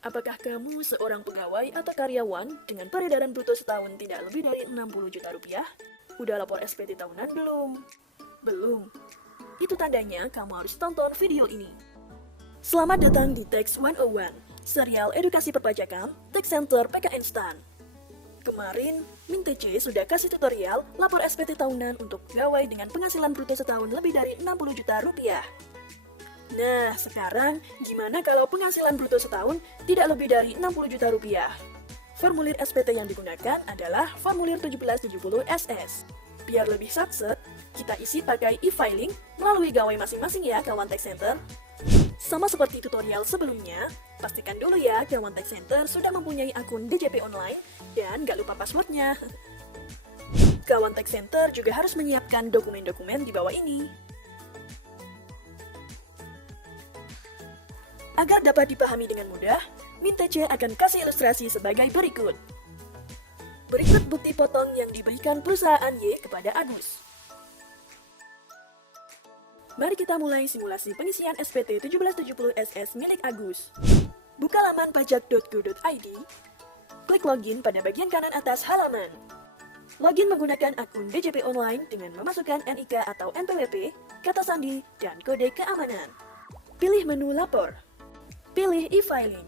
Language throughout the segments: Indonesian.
Apakah kamu seorang pegawai atau karyawan dengan peredaran bruto setahun tidak lebih dari 60 juta rupiah? Udah lapor SPT tahunan belum? Belum. Itu tandanya kamu harus tonton video ini. Selamat datang di Tax 101, serial edukasi perpajakan Tax Center PK Instan. Kemarin, Min TC sudah kasih tutorial lapor SPT tahunan untuk pegawai dengan penghasilan bruto setahun lebih dari 60 juta rupiah. Nah, sekarang gimana kalau penghasilan bruto setahun tidak lebih dari 60 juta rupiah? Formulir SPT yang digunakan adalah formulir 1770 SS. Biar lebih satset, kita isi pakai e-filing melalui gawai masing-masing ya kawan Tax Center. Sama seperti tutorial sebelumnya, pastikan dulu ya kawan Tax Center sudah mempunyai akun DJP online dan gak lupa passwordnya. Kawan Tax Center juga harus menyiapkan dokumen-dokumen di bawah ini. Agar dapat dipahami dengan mudah, Min TC akan kasih ilustrasi sebagai berikut. Berikut bukti potong yang diberikan perusahaan Y kepada Agus. Mari kita mulai simulasi pengisian SPT 1770 SS milik Agus. Buka laman pajak.go.id, klik login pada bagian kanan atas halaman. Login menggunakan akun DJP online dengan memasukkan NIK atau NPWP, kata sandi, dan kode keamanan. Pilih menu lapor. Pilih e-filing.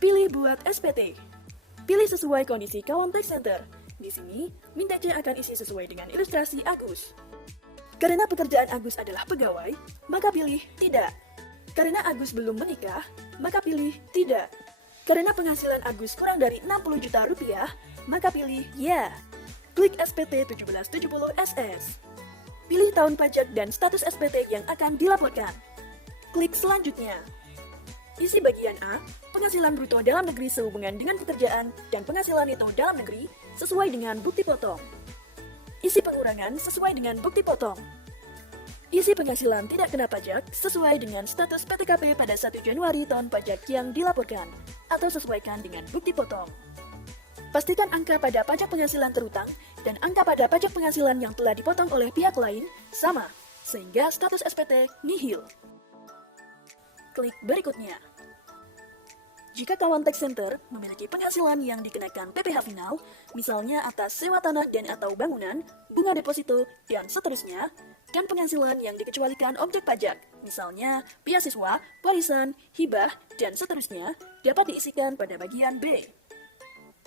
Pilih buat SPT. Pilih sesuai kondisi kawan Tax Center. Di sini, Min TC akan isi sesuai dengan ilustrasi Agus. Karena pekerjaan Agus adalah pegawai, maka pilih tidak. Karena Agus belum menikah, maka pilih tidak. Karena penghasilan Agus kurang dari 60 juta rupiah, maka pilih ya. Klik SPT 1770 SS. Pilih tahun pajak dan status SPT yang akan dilaporkan. Klik selanjutnya. Isi bagian A, penghasilan bruto dalam negeri sehubungan dengan pekerjaan dan penghasilan neto dalam negeri sesuai dengan bukti potong. Isi pengurangan sesuai dengan bukti potong. Isi penghasilan tidak kena pajak sesuai dengan status PTKP pada 1 Januari tahun pajak yang dilaporkan atau sesuaikan dengan bukti potong. Pastikan angka pada pajak penghasilan terutang dan angka pada pajak penghasilan yang telah dipotong oleh pihak lain sama, sehingga status SPT nihil. Klik berikutnya. Jika kawan Tax Center memiliki penghasilan yang dikenakan PPh final, misalnya atas sewa tanah dan atau bangunan, bunga deposito, dan seterusnya, dan penghasilan yang dikecualikan objek pajak, misalnya beasiswa, warisan, hibah, dan seterusnya, dapat diisikan pada bagian B.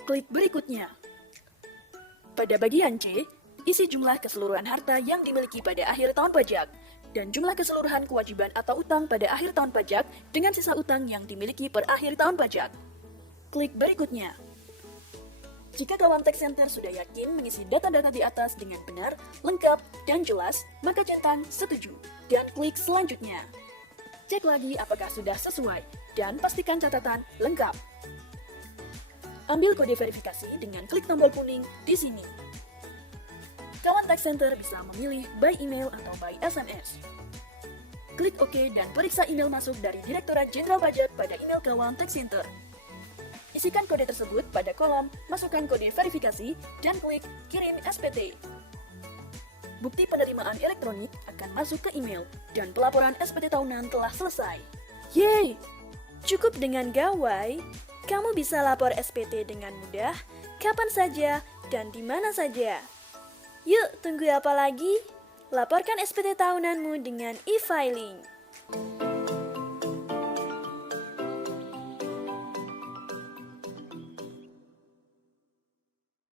Klik berikutnya. Pada bagian C, isi jumlah keseluruhan harta yang dimiliki pada akhir tahun pajak, dan jumlah keseluruhan kewajiban atau utang pada akhir tahun pajak dengan sisa utang yang dimiliki per akhir tahun pajak. Klik berikutnya. Jika kawan Tax Center sudah yakin mengisi data-data di atas dengan benar, lengkap, dan jelas, maka centang setuju, dan klik selanjutnya. Cek lagi apakah sudah sesuai, dan pastikan catatan lengkap. Ambil kode verifikasi dengan klik tombol kuning di sini. Kawan Tax Center bisa memilih by email atau by SMS. Klik OK dan periksa email masuk dari Direktorat Jenderal Pajak pada email kawan Tax Center. Isikan kode tersebut pada kolom masukkan kode verifikasi dan klik kirim SPT. Bukti penerimaan elektronik akan masuk ke email dan pelaporan SPT tahunan telah selesai. Yeay! Cukup dengan gawai, kamu bisa lapor SPT dengan mudah, kapan saja, dan di mana saja. Yuk, tunggu apa lagi? Laporkan SPT tahunanmu dengan e-filing.